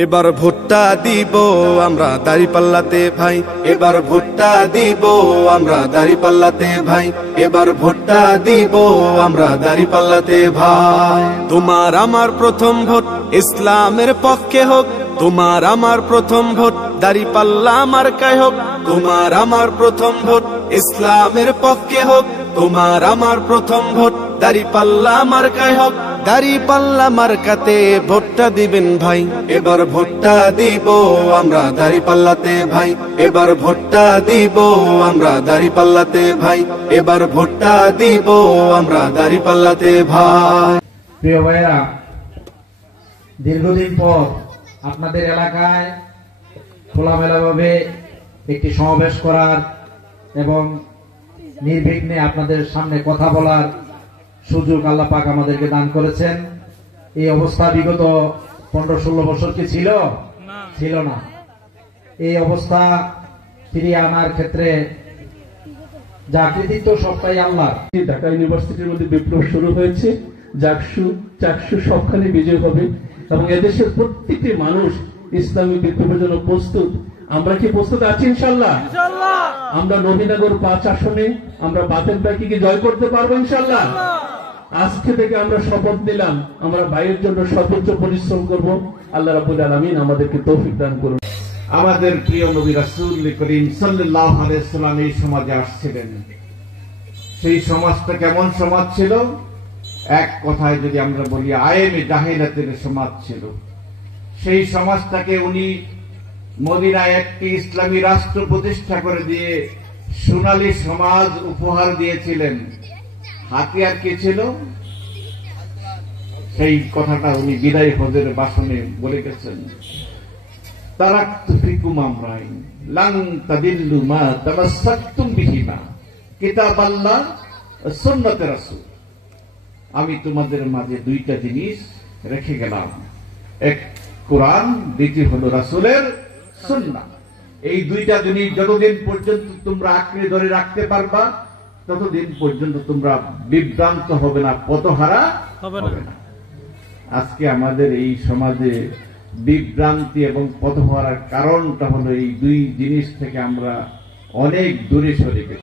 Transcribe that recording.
এবার ভোটটা দিব আমরা দাঁড়িপাল্লাতে ভাই, এবার ভোটটা দিব আমরা দাঁড়িপাল্লাতে ভাই, এবার ভোটটা দিব আমরা দাঁড়িপাল্লাতে ভাই। তোমার আমার প্রথম ভোট ইসলামের পক্ষে হোক, তোমার আমার প্রথম ভোট দাঁড়িপাল্লা মার্কায় হোক, তোমার আমার প্রথম ভোট ইসলামের পক্ষে হোক, তোমার আমার প্রথম ভোট দাঁড়িপাল্লা মার্কায় হোক। দাঁড়িপাল্লা মার্কাতে ভোটটা দিবেন ভাই, এবার ভোটটা দিব আমরা দাঁড়িপাল্লাতে ভাই, এবার ভোটটা দিব আমরা দাঁড়িপাল্লাতে ভাই, এবার ভোটটা দিব আমরা দাঁড়িপাল্লাতে ভাই। প্রিয় ভাইরা, দীর্ঘদিন পর আপনাদের এলাকায় খোলামেলাভাবে একটি সমাবেশ করার এবং নির্বিঘ্নে আপনাদের সামনে কথা বলার সুযোগ আল্লাহ পাক আমাদেরকে দান করেছেন। এই অবস্থা বিগত 15-16 বছর কি ছিল না। এই অবস্থা ফিরিয়ে আনার ক্ষেত্রে যা কৃতিত্ব সবটাই আল্লাহর। ঢাকা ইউনিভার্সিটির মধ্যে বিপ্লব শুরু হয়েছে, চাকসু সবখানে বিজয় হবে এবং এদেশের প্রত্যেকটি মানুষ ইসলামী বিপ্লবের জন্য প্রস্তুত। আমরা কি প্রস্তুত আছি? ইনশাল্লাহ। আমরা নবীনগর 5 আসনে আমরা বাতেন পাইকে কি জয় করতে পারবো? ইনশাল্লাহ। আজকে থেকে আমরা শপথ নিলাম, আমরা ভাইয়ের জন্য সর্বোচ্চ পরিশ্রম করব। আল্লাহ রাব্বুল আলামিন আমাদেরকে তৌফিক দান করুন। আমাদের প্রিয় নবী রাসূল করিম সাল্লাল্লাহু আলাইহি সাল্লাম এই সমাজে আসছিলেন। সেই সমাজটা কেমন সমাজ ছিল? এক কথায় যদি আমরা বলি, আয়েমে জাহিলাতের সমাজ ছিল। সেই সমাজটাকে উনি মদিনায় একটি ইসলামী রাষ্ট্র প্রতিষ্ঠা করে দিয়ে সোনালী সমাজ উপহার দিয়েছিলেন। হাতিয়ার কি ছিল? সেই কথাটা উনি বিদায় হজের ভাষণে বলে গেছেন, তারাকতু ফিকুম আমরাইন লান তাদিল্লু মা তামাসসাকতুম বিহিমা কিতাবাল্লাহ ওয়া সুন্নাতে রাসূল। আমি তোমাদের মাঝে দুইটা জিনিস রেখে গেলাম, এক কোরআন, দ্বিতীয় হলো রাসূলের সুন্নাহ। এই দুইটা জিনিস যতদিন পর্যন্ত তোমরা আঁকড়ে ধরে রাখতে পারবা, ততদিন পর্যন্ত তোমরা বিভ্রান্ত হবে না, পথহারা হবে না। আজকে আমাদের এই সমাজে বিভ্রান্তি এবং পথহারার কারণটা হলো এই দুই জিনিস থেকে আমরা অনেক দূরে সরে গেছি।